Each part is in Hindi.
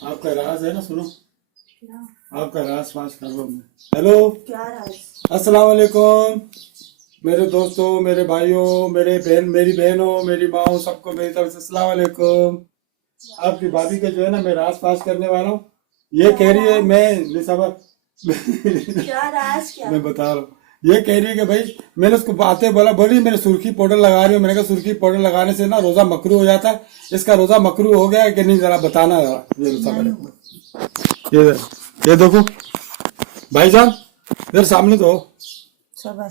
आपका राज है ना, सुनो क्या? आपका राज फाश कर रहा हूँ मैं। हेलो, क्या राज? अस्सलाम वालेकुम मेरे दोस्तों, मेरे भाइयों, मेरी बहनों, मेरी माओ, सबको मेरी तरफ से अस्सलाम वालेकुम। आपकी भाभी का जो है ना मैं राज फाश करने वाला हूँ। ये कह रही है मैं निसाबर क्या राज? क्या मैं बता रहा हूँ। ये कह रही है कि भाई मैंने उसको बातें बोली मेरे सुर्खी पाउडर लगा रही हूँ। मैंने कहा सुर्खी पाउडर लगाने से ना रोजा मकरू हो जाता है। इसका रोजा मकरू हो गया है कि नहीं, जरा बताना जरा। ये ये देखो भाईजान, इधर सामने तो हो। सबर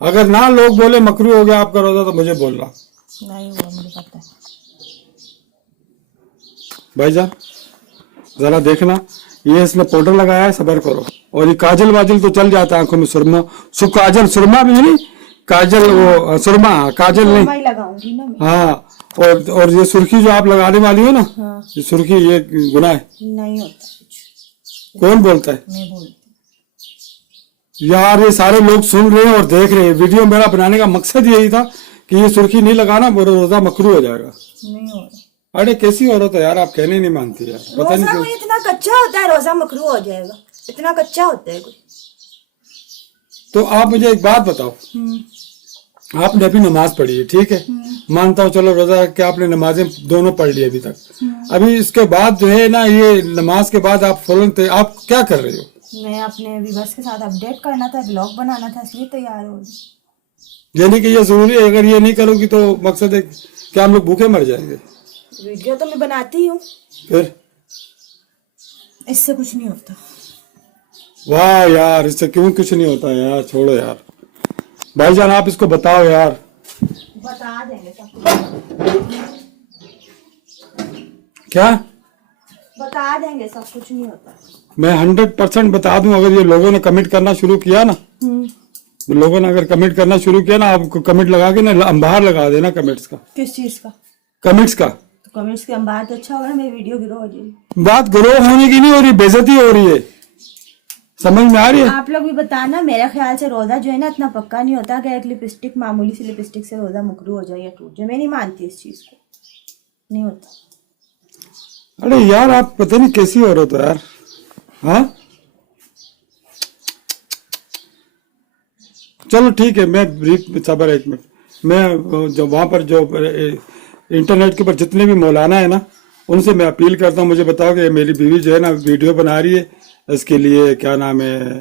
अगर ना लोग बोले मकरू हो गया आपका रोजा तो मुझे बोलना। नहीं हुआ, मुझे पता है। भाईजान जरा देखना, ये इसने पाउडर लगाया है, सबर करो। और ये काजल वाजल तो चल जाता है आंखों में, सुरमा काजल सुरमा भी नहीं, काजल वो सुरमा काजल नहीं मैं लगाऊंगी ना मैं। हाँ। और ये सुर्खी जो आप लगाने वाली हो ना, हाँ। ये सुर्खी ये गुनाह है। नहीं होता कुछ। कौन बोलता है? मैं बोलती यार ये सारे लोग सुन रहे हैं और देख रहे हैं। वीडियो मेरा बनाने का मकसद यही था कि ये सुर्खी नहीं लगाना, रोजा मकरू हो जाएगा। नहीं हो रहा। अरे कैसी औरत है यार, आप कहने नहीं मानती यार। पता नहीं रोजा क्यों। कोई इतना कच्चा होता है, रोजा मकरू हो जाएगा? इतना कच्चा होता है कोई? तो आप मुझे एक बात बताओ, आपने अभी नमाज पढ़ी है, ठीक है, मानता हूँ, चलो रोजा रख के आपने नमाजें दोनों पढ़ ली अभी तक। अभी इसके बाद जो है ना, ये नमाज के बाद आप फौरन आप क्या कर रहे हो? मैं अपने व्यूअर्स के साथ अपडेट करना था, ब्लॉग बनाना था, इसलिए तैयार हो गई। यानी कि ये जरूरी है, अगर ये नहीं करोगी तो मकसद है कि हम लोग भूखे मर जाएंगे। वीडियो तो मैं बनाती हूँ, फिर इससे कुछ नहीं होता। वाह यार, इससे क्यों कुछ नहीं होता यार, छोड़ो यार। भाईजान आप इसको बताओ यार। बता देंगे सब कुछ। क्या? बता देंगे, सब कुछ नहीं होता। मैं 100% बता दूं। अगर ये लोगों ने कमेंट करना शुरू किया ना, लोगों ने अगर कमेंट करना शुरू किया ना, आपको कमेंट लगा के ना अंबार लगा देना कमेंट्स का। किस चीज का? कमेंट्स का। तो कमेंट्स के अंबार तो अच्छा होगा ना, मेरी वीडियो गिरो हो जाएगी। बात ग्रो होने की नहीं हो रही, बेइज्जती हो रही है। समझ में आ रही है? आप लोग भी बताना। मेरा ख्याल से रोजा जो है ना इतना पक्का नहीं होता कि एक लिपस्टिक, मामूली सी लिपस्टिक से रोजा मुकरू हो जाए या टूट जाए। मैं नहीं मानती इस चीज को, नहीं होता। अरे यार आप पता नहीं कैसी औरत हो यार। हाँ चलो ठीक है, मैं सबर एक मिनट। मैं जो वहां पर जो इंटरनेट के ऊपर जितने भी मौलाना है ना, उनसे मैं अपील करता हूँ, मुझे बताओ कि मेरी बीवी जो है ना वीडियो बना रही है, इसके लिए क्या नाम है,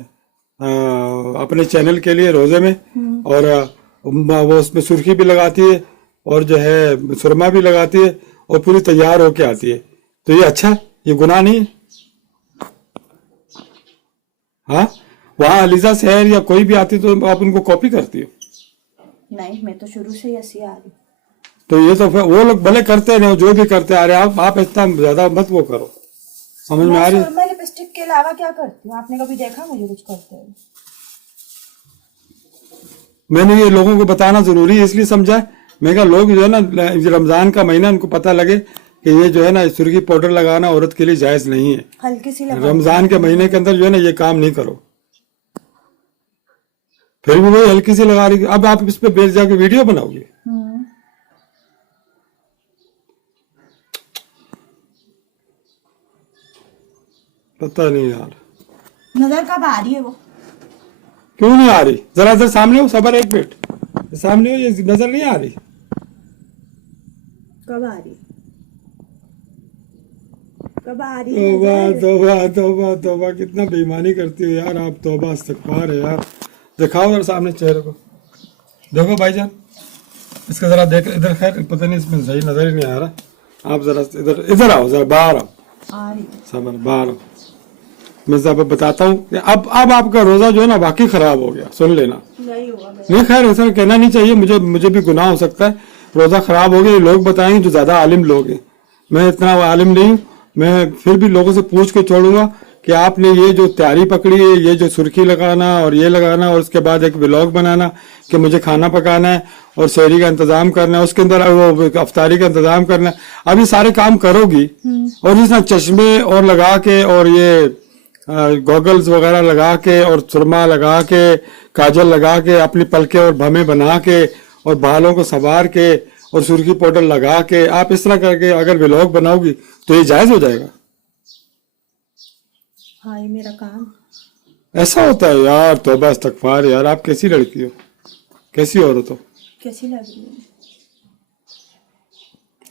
अपने चैनल के लिए रोजे में, और वो उसमें सुर्खी भी लगाती है और जो है सुरमा भी लगाती है और पूरी तैयार होके आती है। तो ये अच्छा है, ये गुनाह नहीं है। हाँ, वहाँ अलीजा शहर या कोई भी आती तो आप उनको कॉपी करती हो? नहीं, मैं तो शुरू से ही ऐसी आ रही। तो ये तो फिर वो लोग भले करते रहे, जो भी करते आ रहे, आप इतना ज्यादा मत वो करो। समझ में आ रही है? मैं लिपस्टिक के अलावा क्या करती हूँ? आपने कभी देखा मुझे कुछ करते हुए? मैंने ये लोगों को बताना जरूरी है इसलिए समझा है। मैं कहा लोग जो है ना, रमजान का महीना, उनको पता लगे कि ये जो है ना सुर्खी पाउडर लगाना औरत के लिए जायज नहीं है। हल्की सी लगा। रमजान के महीने के अंदर जो है ना ये काम नहीं करो। फिर भी वही हल्की सी लगा रही। अब आप इस पे बेच जाके वीडियो बनाओगे? पता नहीं यार, नजर कब आ रही है वो? क्यों नहीं आ रही? जरा इधर सामने हो, सबर एक मिनट, सामने हो, ये नजर नहीं आ रही। कब आ रही? कब आ रही? तौबा तौबा तौबा तौबा, कितना बेईमानी करती हो यार आप। तौबा इस्तगफार है यार। दिखाओ जरा सामने चेहरे को, देखो भाईजान, इसका जरा देख इधर। खैर पता नहीं, इसमें सही नजर ही नहीं आ रहा। आप जरा इधर आओ, जरा बाहर आओ। आ रही। सबर बाहर आओ। मैं जब बताता हूँ कि अब आपका रोजा जो है ना वाकई खराब हो गया, सुन लेना। नहीं हुआ। नहीं खैर ऐसा कहना नहीं चाहिए, मुझे भी गुनाह हो सकता है। रोजा खराब हो गया, लोग बताएंगे जो ज्यादा आलिम लोग हैं। मैं इतना आलिम नहीं हूँ। मैं फिर भी लोगों से पूछ के छोड़ूंगा कि आपने ये जो तैयारी पकड़ी है, ये जो सुर्खी लगाना और ये लगाना, और उसके बाद एक व्लॉग बनाना कि मुझे खाना पकाना है और शहरी का इंतजाम करना है, उसके अंदर वो अफ्तारी का इंतजाम करना है। अब ये सारे काम करोगी और इस चश्मे और लगा के और ये गॉगल्स वगैरह लगा के और सुरमा लगा के, काजल लगा के, अपनी पलके और भमें बना के और बालों को संवार के और सुर्खी पाउडर लगा के आप इस तरह करके अगर व्लॉग बनाओगी तो ये जायज हो जाएगा? हाँ ये मेरा काम। ऐसा होता है यार, तौबा इस्तगफार यार, आप कैसी लड़की हो, कैसी औरत हो, कैसी लग रही है?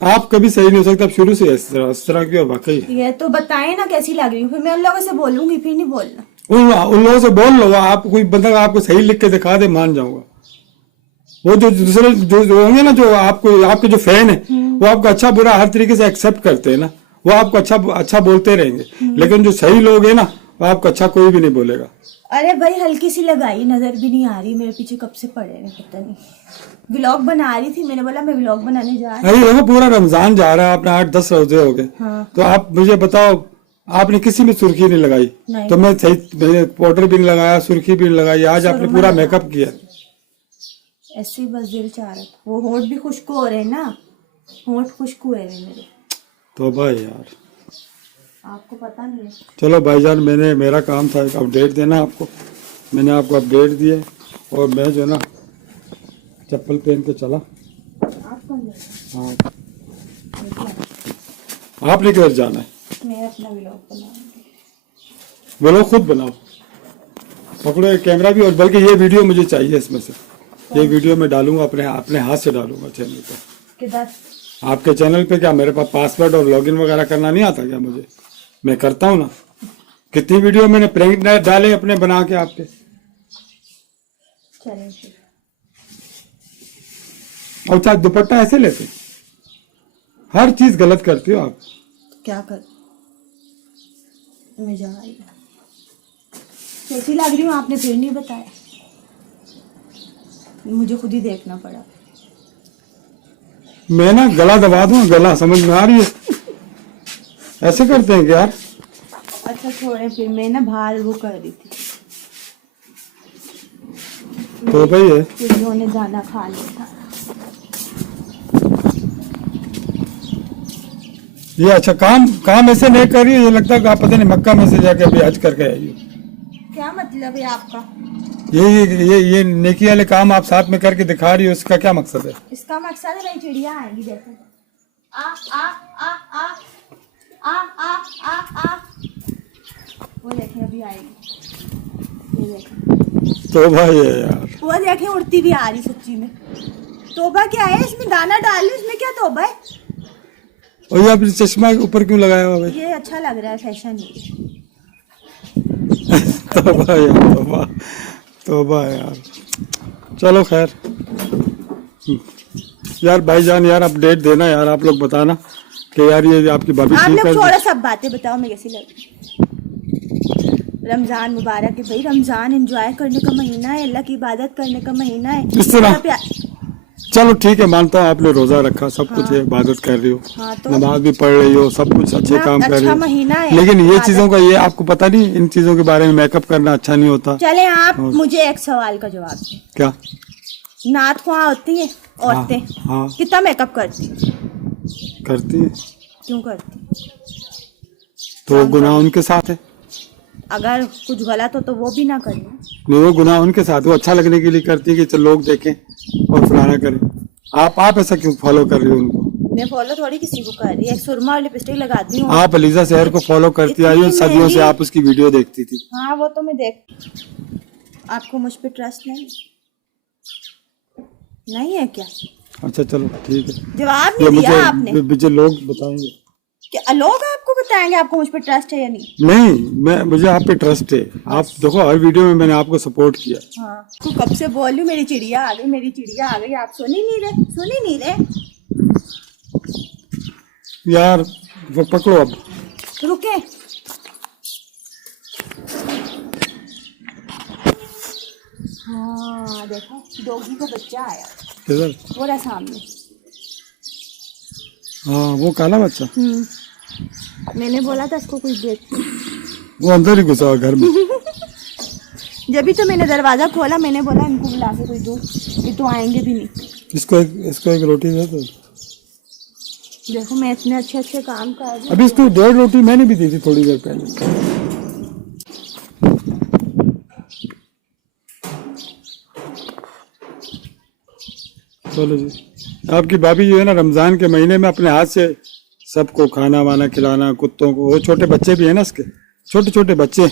आप कभी सही नहीं हो सकते, आप शुरू से इस तरह की हो वाकई। ये तो बताए ना कैसी लग रही हूँ, फिर मैं उन लोगों से बोलूंगी, फिर नहीं बोलना। उन लोगों से बोल लो, आप कोई बंदा आपको सही लिख के दिखा दे, मान जाऊंगा। वो जो दूसरे जो होंगे ना, जो आपको आपके जो फैन है, वो आपको अच्छा बुरा हर तरीके से एक्सेप्ट करते हैं ना, वो आपको अच्छा बोलते रहेंगे। लेकिन जो सही लोग है ना, वो आपको अच्छा कोई भी नहीं बोलेगा। अरे भाई हल्की सी लगाई, नजर भी नहीं आ रही, मेरे पीछे कब से पड़े हैं पता नहीं। व्लॉग बना रही थी, मैंने बोला मैं व्लॉग बनाने जा रही अरे देखो पूरा रमजान जा रहा है, आपने 8-10 रोजे हो गए। हाँ। तो आप मुझे बताओ, आपने किसी में सुर्खी नहीं लगाई? नहीं। तो मैं सही पाउडर भी नहीं लगाया, सुर्खी भी नहीं लगाई, आज आपने पूरा मेकअप किया। ऐसे ही बस दिल चाह रहा था। वो होंठ भी खुश्क हो रहे हैं ना, होंठ खुश्क हुए हैं मेरे। तो भाई यार, आपको पता नहीं है। चलो भाईजान, मेरा काम था एक अपडेट देना आपको, मैंने आपको अपडेट दिया। और मैं जो ना चप्पल पहन के चला। आप कौन जाना? हाँ, आपने किधर जाना है? मैं अपना व्लॉग बनाऊंगी। बोलो खुद बनाओ, पकड़ो एक कैमरा भी, और बल्कि ये वीडियो मुझे चाहिए इसमें से। ये वीडियो मैं डालूंगा, अपने हाथ से डालूंगा चैनल पर। किधर? आपके चैनल पे। क्या मेरे पास पासवर्ड और लॉगिन वगैरह करना नहीं आता क्या मुझे? मैं करता हूँ ना। कितनी वीडियो मैंने प्रैंक डाले अपने बना के आपके। चलें फिर। और चाहे दुपट्टा ऐसे लेते, हर चीज गलत करती हो आप। तो क्या कर, मैं जा रही हूँ। कैसी लग रही हूँ आपने फिर नहीं बताया, मुझे खुद ही देखना पड़ा। मैं ना गला दबा दूं, गला समझ में आ रही है? ऐसे करते हैं क्या यार? अच्छा छोड़े, फिर मैं ना बाहर वो कर रही थी, तो भाई है, फिर उन्होंने गाना खा लिया था। ये अच्छा काम ऐसे नहीं कर रही है, ये लगता है कि आप पता नहीं मक्का में से जाके अभी हज करके आई हो। क्या मतलब है आपका? ये नेकी वाले काम आप साथ में करके दिखा रही हो, इसका क्या मकसद है? इसका मकसद है मेरी चिड़िया आएंगी, देखो। आ आ आ आ आ आ आ आ, वो देखें अभी आएगी, ये देखें। तो भाई है यार, वो देखें उड़ती भी आ रही सच्ची में। तोबा क्या है, इसमें दाना डाल ली, इसमें क्या तोबा है? और ये आपने चश्मा ऊपर क्यों लगाया हुआ भाई? ये अच्छा लग रहा है, फैशन है। तौबा यार, तौबा यार। चलो खैर यार, भाईजान यार अपडेट देना यार, आप लोग बताना कि यार ये आपकी भाभी आप ठीक लोग है? छोड़ो सब बातें, बताओ मैं कैसी लग रही। रमजान मुबारक है भाई, रमजान एंजॉय करने का महीना है, अल्लाह की इबादत करने का महीना है। इस तरह चलो ठीक है, मानता हूँ आपने रोजा रखा, सब कुछ है, इबादत कर रही हो, हाँ, तो नमाज भी पढ़ रही हो, सब कुछ अच्छे काम कर रही अच्छा हो, महीना है। लेकिन ये चीजों का, ये आपको पता नहीं इन चीजों के बारे में मेकअप करना अच्छा नहीं होता? चले आप मुझे एक सवाल का जवाब दें। क्या? नात ख्वां होती है औरतें, हाँ कितना मेकअप करती? करती है। क्यों करती? तो गुनाह उनके साथ है। अगर कुछ गलत हो तो वो भी ना करना। नहीं, वो गुनाह उनके साथ, वो अच्छा लगने के लिए करती है कि चल लोग देखें और फलाना करें। आप ऐसा क्यों फॉलो कर रही हो उनको? मैं फॉलो थोड़ी किसी को कर रही है, एक सुरमा और लिपस्टिक लगाती हूँ। आप अलीजा शहर को फॉलो करती आई हो, सदियों से आप उसकी वीडियो देखती थी। हाँ वो तो मैं देख, आपको मुझ पे ट्रस्ट नहीं है क्या? अच्छा चलो ठीक है, जवाब ये नहीं दिया आपने। मुझे लोग बताएंगे। क्या लोग आपको बताएंगे आपको मुझ पे ट्रस्ट है या नहीं? नहीं, मुझे आप पे ट्रस्ट है। आप देखो हर वीडियो में मैंने आपको सपोर्ट किया। हाँ तो कब से बोल रही हूँ मेरी चिड़िया आ गई, मेरी चिड़िया आ गई, आप सुन ही नहीं रहे। यार वो पकड़ो अब, रुके। हाँ देखो डॉगी का बच्चा आया, किधर? वो रहा सामने। हाँ वो काला बच्चा, मैंने बोला था इसको कुछ देख। वो अंदर ही घुसा हुआ घर में। जब भी तो मैंने दरवाजा खोला, मैंने बोला इनको बुला के कोई दो, ये तो आएंगे भी नहीं। इसको एक रोटी दे दो। देखो मैं इतने अच्छे काम कर रही हूँ। अभी इसको 1.5 रोटी मैंने भी दी थी थोड़ी देर पहले। चलो जी, आपकी भाभी जो है ना, रमजान के महीने में अपने हाथ से सबको खाना वाना खिलाना, कुत्तों को, वो छोटे बच्चे भी है ना इसके, छोटे छोटे बच्चे।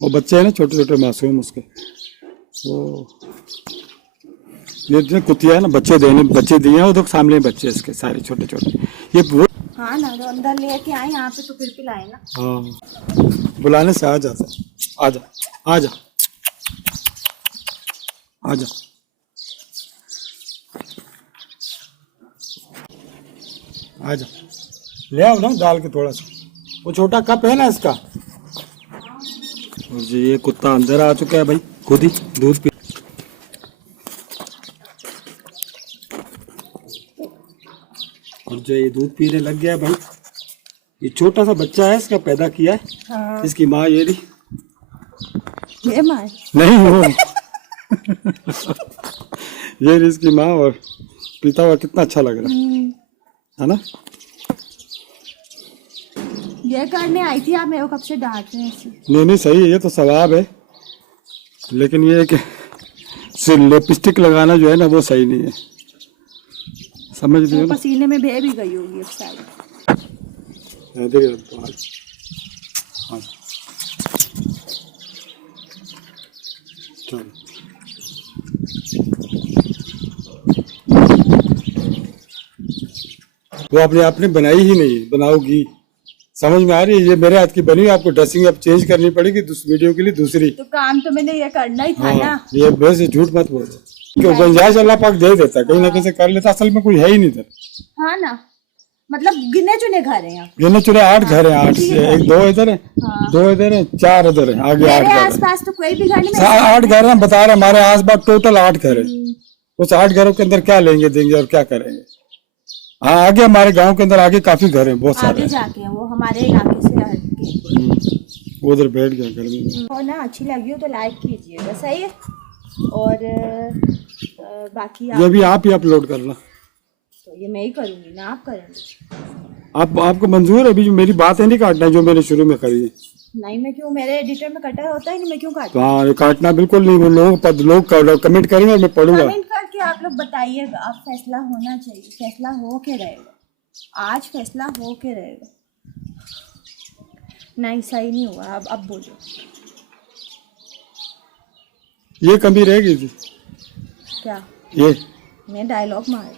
वो बच्चे हैं ना छोटे छोटे मासूम उसके, वो ये जो कुतिया है ना, बच्चे दिए हैं, वो तो सामने बच्चे इसके सारे छोटे छोटे। ये वो हाँ ना, तो अंदर लेके आए यहाँ पे तो फिर पिलाए ना। हाँ, बुलाने से आ जाता है। आजा आजा आजा। आजा ले आओ ना डाल के थोड़ा सा, वो छोटा कप है ना इसका। और जी ये कुत्ता अंदर आ चुका है भाई, खुद ही दूध पी। और जो ये दूध पीने लग गया है भाई, ये छोटा सा बच्चा है, इसका पैदा किया है। हाँ। इसकी माँ ये रही। ये माँ नहीं वो ये रही इसकी माँ, और पीता हुआ कितना अच्छा लग रहा है ना। ये करने आई थी, आप मेरे को कब से डांट रहे हैं ऐसे? नहीं सही है, ये तो सवाब है, लेकिन ये कि सिर्फ लिपस्टिक लगाना जो है ना वो सही नहीं है, समझ रही हो वो ना। पसीने में बह भी गई होगी अब सारी। हाँ। चलो वो अपने आप ने बनाई ही नहीं, बनाओगी, समझ में आ रही है। ये मेरे हाथ की बनी हुई, आपको ड्रेसिंग अब चेंज करनी पड़ेगी वीडियो के लिए दूसरी। तो काम तो मैंने ये करना ही था हाँ, ना। ये वैसे झूठ मत बोलो, क्यों गुंजाइश अल्लाह पाक दे देता, कहीं ना कहीं से कर लेता, असल में कोई है ही नहीं इधर। हाँ ना, मतलब गिने चुने घर हैं यहाँ। गिने चुने 8 घर है, 8 से एक 2 इधर है, 2 इधर है, 4 इधर है, आगे 8 मेरे घर है। आसपास तो कोई भी घर नहीं। 8 घर है, बता रहे हमारे आसपास टोटल 8 घर है। उस 8 घरों के अंदर क्या लेंगे देंगे और क्या करेंगे। हाँ आगे हमारे गांव के अंदर आगे काफी घर हैं, बहुत सारे। आगे जाके हैं वो, हमारे इलाके से हटके। उधर बैठ गया घर में। और ना अच्छी लगी हो तो लाइक कीजिएगा, सही है। और बाकी ये भी आप ही अपलोड करना, तो ये मैं ही करूँगी ना, आप करेंगे। आपको मंजूर है? अभी मेरी बात है नहीं काटना, जो मैंने शुरू में करी है। नहीं मैं क्यों, मेरे एडिटर में कटा होता है नहीं, मैं क्यों काटूं? हाँ ये काटना बिल्कुल नहीं, वो लोग कमेंट करेंगे और मैं पढ़ूंगा। कमेंट करके आप लोग बताइएगा, अब फैसला होना चाहिए, फैसला हो के रहेगा, आज फैसला हो के रहेगा। नहीं सही नहीं हुआ, अब बोलो। ये कमी रहेगी थी क्या? ये मैं डायलॉग मार,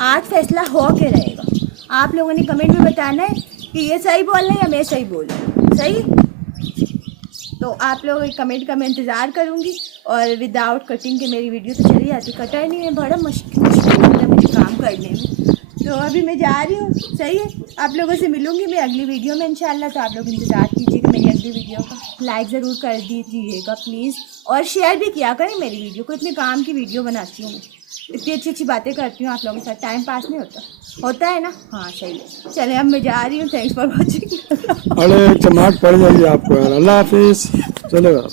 आज फैसला हो के रहेगा। आप लोगों ने कमेंट में बताना है कि ये सही बोल रहे हैं या मैं सही बोल रही हूँ, सही। तो आप लोग कमेंट का मैं इंतज़ार करूँगी। और विदाउट कटिंग के मेरी वीडियो तो चली जाती, कटर नहीं है, बड़ा मुश्किल होता है मुझे काम करने में। तो अभी मैं जा रही हूँ, सही है। आप लोगों से मिलूंगी मैं अगली वीडियो में इंशाल्लाह। तो आप लोग इंतज़ार कीजिएगा मेरी अगली वीडियो का। लाइक ज़रूर कर दीजिएगा प्लीज़, और शेयर भी किया करें मेरी वीडियो को। इतने काम की वीडियो बनाती हूँ मैं, इतनी अच्छी अच्छी बातें करती हूँ आप लोगों के साथ, टाइम पास नहीं होता है ना। हाँ सही है, चले अब मैं जा रही हूँ। Thanks for watching. अरे चमाट पड़ जाएगी आपको यार। अल्लाह हाफिज, चलेगा।